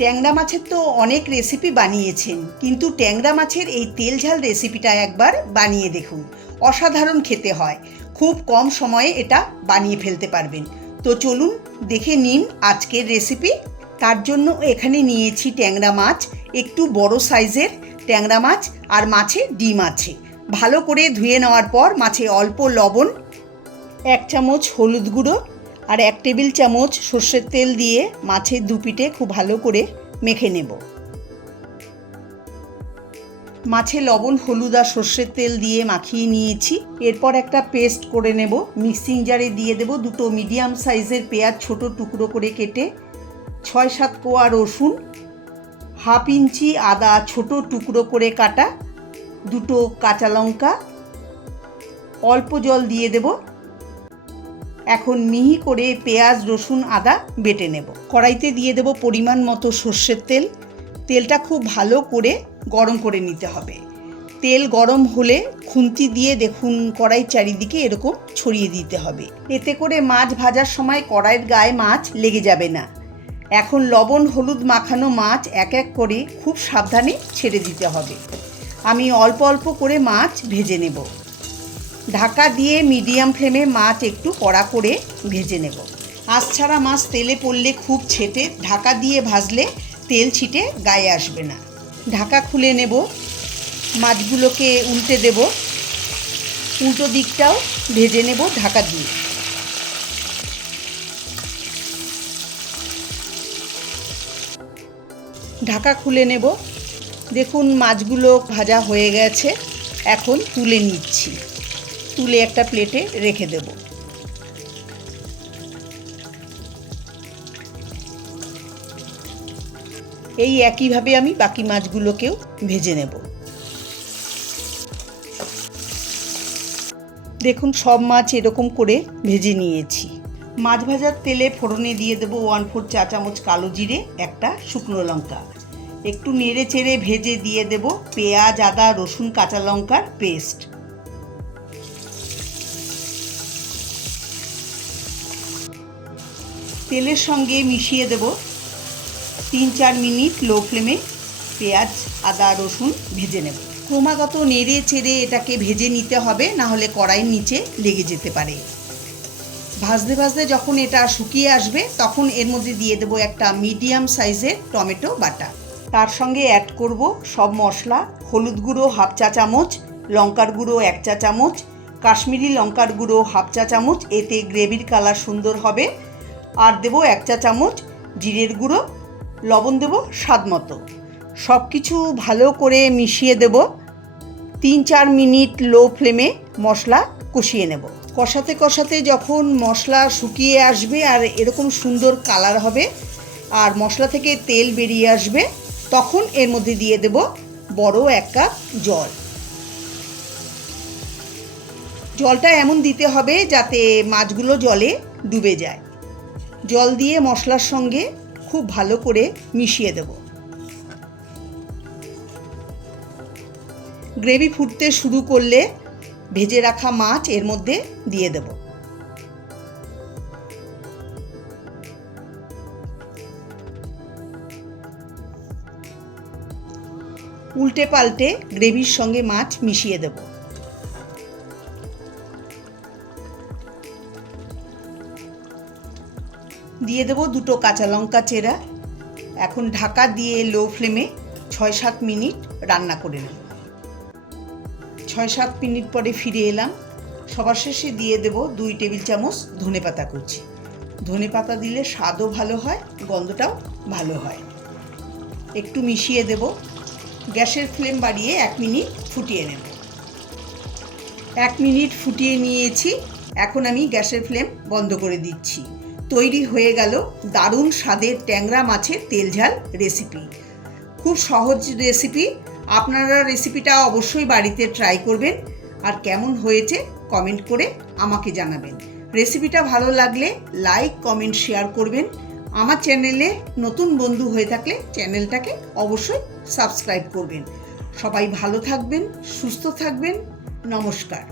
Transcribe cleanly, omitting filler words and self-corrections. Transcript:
ট্যাংরা মাছের তো অনেক রেসিপি বানিয়েছেন, কিন্তু ট্যাংরা মাছের এই তেল ঝাল রেসিপিটা একবার বানিয়ে দেখুন। অসাধারণ খেতে হয়। খুব কম সময়ে এটা বানিয়ে ফেলতে পারবেন। তো চলুন দেখে নিন আজকের রেসিপি। তার জন্য এখানে নিয়েছি ট্যাংরা মাছ, একটু বড় সাইজের ট্যাংরা মাছ, আর মাছে ডিম আছে। ভালো করে ধুয়ে নেওয়ার পর মাছে অল্প লবণ, 1 চামচ হলুদ গুঁড়ো আর 1 টেবিল চামচ সর্ষের তেল দিয়ে মাছের দুপিঠে খুব ভালো করে মেখে নেব। মাছে লবণ, হলুদ আর সর্ষের তেল দিয়ে মাখিয়ে নিয়েছি। এরপর একটা পেস্ট করে নেব। মিক্সিং জারে দিয়ে দেব 2 মিডিয়াম সাইজের পেঁয়াজ ছোট টুকরো করে কেটে, 6-7 কোয়া রসুন, 1/2 ইঞ্চি আদা ছোট টুকরো করে কাটা, 2 কাঁচা লঙ্কা, অল্প জল দিয়ে দেব। এখন মিহি করে পেঁয়াজ, রসুন, আদা বেটে নেব। কড়াইতে দিয়ে দেব পরিমাণ মতো সর্ষের তেল। তেলটা খুব ভালো করে গরম করে নিতে হবে। তেল গরম হলে খুন্তি দিয়ে দেখুন কড়াইয়ের চারিদিকে এরকম ছড়িয়ে দিতে হবে। এতে করে মাছ ভাজার সময় কড়াইয়ের গায়ে মাছ লেগে যাবে না। এখন লবণ হলুদ মাখানো মাছ এক এক করে খুব সাবধানে ছেড়ে দিতে হবে। আমি অল্প অল্প করে মাছ ভেজে নেব। ঢাকা দিয়ে মিডিয়াম ফ্লেমে মাছ একটু কড়া করে ভেজে নেব। আঁশ ছাড়া মাছ তেলে পড়লে খুব ছেটে, ঢাকা দিয়ে ভাজলে তেল ছিটে গায়ে আসবে না। ঢাকা খুলে নেব। মাছগুলোকে উল্টে দেব। উল্টো দিকটাও ভেজে নেব ঢাকা দিয়ে। ঢাকা খুলে নেব। দেখুন মাছগুলো ভাজা হয়ে গেছে। এখন তুলে নিচ্ছি। তুলে একটা প্লেটে রেখে দেব। এই একইভাবে আমি বাকি মাছগুলোকেও ভেজে নেব। দেখুন সব মাছ এরকম করে ভেজে নিয়েছি। মাছ ভাজার তেলে ফোড়নে দিয়ে দেব 1/4 চা চামচ কালো জিরে, 1টা শুকনো লঙ্কা। একটু নেড়ে চেড়ে ভেজে দিয়ে দেব পেঁয়াজ, আদা, রসুন, কাঁচা লঙ্কার পেস্ট। তেলের সঙ্গে মিশিয়ে দেব। 3-4 মিনিট লো ফ্লেমে পেঁয়াজ, আদা, রসুন ভেজে নেব। ক্রমাগত নেড়ে চেড়ে এটাকে ভেজে নিতে হবে, না হলে কড়াইয়ের নিচে লেগে যেতে পারে। ভাজতে ভাজতে যখন এটা শুকিয়ে আসবে তখন এর মধ্যে দিয়ে দেব একটা মিডিয়াম সাইজের টমেটো বাটা। তার সঙ্গে অ্যাড করব সব মশলা। হলুদ গুঁড়ো 1/2 চা চামচ, লঙ্কার গুঁড়ো 1 চা চামচ, কাশ্মীরি লঙ্কার গুঁড়ো 1/2 চা চামচ, এতে গ্রেভির কালার সুন্দর হবে। আর দেব 1 চা চামচ জিরের গুঁড়ো, লবণ দেব স্বাদ মতো। সব কিছু ভালো করে মিশিয়ে দেব। 3-4 মিনিট লো ফ্লেমে মশলা কষিয়ে নেব। কষাতে কষাতে যখন মশলা শুকিয়ে আসবে আর এরকম সুন্দর কালার হবে আর মশলা থেকে তেল বেরিয়ে আসবে, তখন এর মধ্যে দিয়ে দেব বড় 1 কাপ জল। জলটা এমন দিতে হবে যাতে মাছগুলো জলে ডুবে যায়। জল দিয়ে মশলার সঙ্গে খুব ভালো করে মিশিয়ে দেব। গ্রেভি ফুটতে শুরু করলে ভেজে রাখা মাছ এর মধ্যে দিয়ে দেব। উল্টে পাল্টে গ্রেভির সঙ্গে মাছ মিশিয়ে দেব। দিয়ে দেব 2 কাঁচা লঙ্কা চেরা। এখন ঢাকা দিয়ে লো ফ্লেমে 6-7 মিনিট রান্না করে নেব। 6-7 মিনিট পরে ফিরে এলাম। সবার শেষে দিয়ে দেব 2 টেবিল চামচ ধনেপাতা কুচি। ধনেপাতা দিলে স্বাদও ভালো হয়, গন্ধটাও ভালো হয়। একটু মিশিয়ে দেব। গ্যাসের ফ্লেম বাড়িয়ে 1 মিনিট ফুটিয়ে নেব। 1 মিনিট ফুটিয়ে নিয়েছি। এখন আমি গ্যাসের ফ্লেম বন্ধ করে দিচ্ছি। তৈরি হয়ে গেল দারুণ স্বাদের ট্যাংরা মাছের তেল ঝাল রেসিপি। খুব সহজ রেসিপি। আপনারা রেসিপিটা অবশ্যই বাড়িতে ট্রাই করবেন আর কেমন হয়েছে কমেন্ট করে আমাকে জানাবেন। রেসিপিটা ভালো লাগলে লাইক, কমেন্ট, শেয়ার করবেন। আমার চ্যানেলে নতুন বন্ধু হয়ে থাকলে চ্যানেলটাকে অবশ্যই সাবস্ক্রাইব করবেন। সবাই ভালো থাকবেন, সুস্থ থাকবেন। নমস্কার।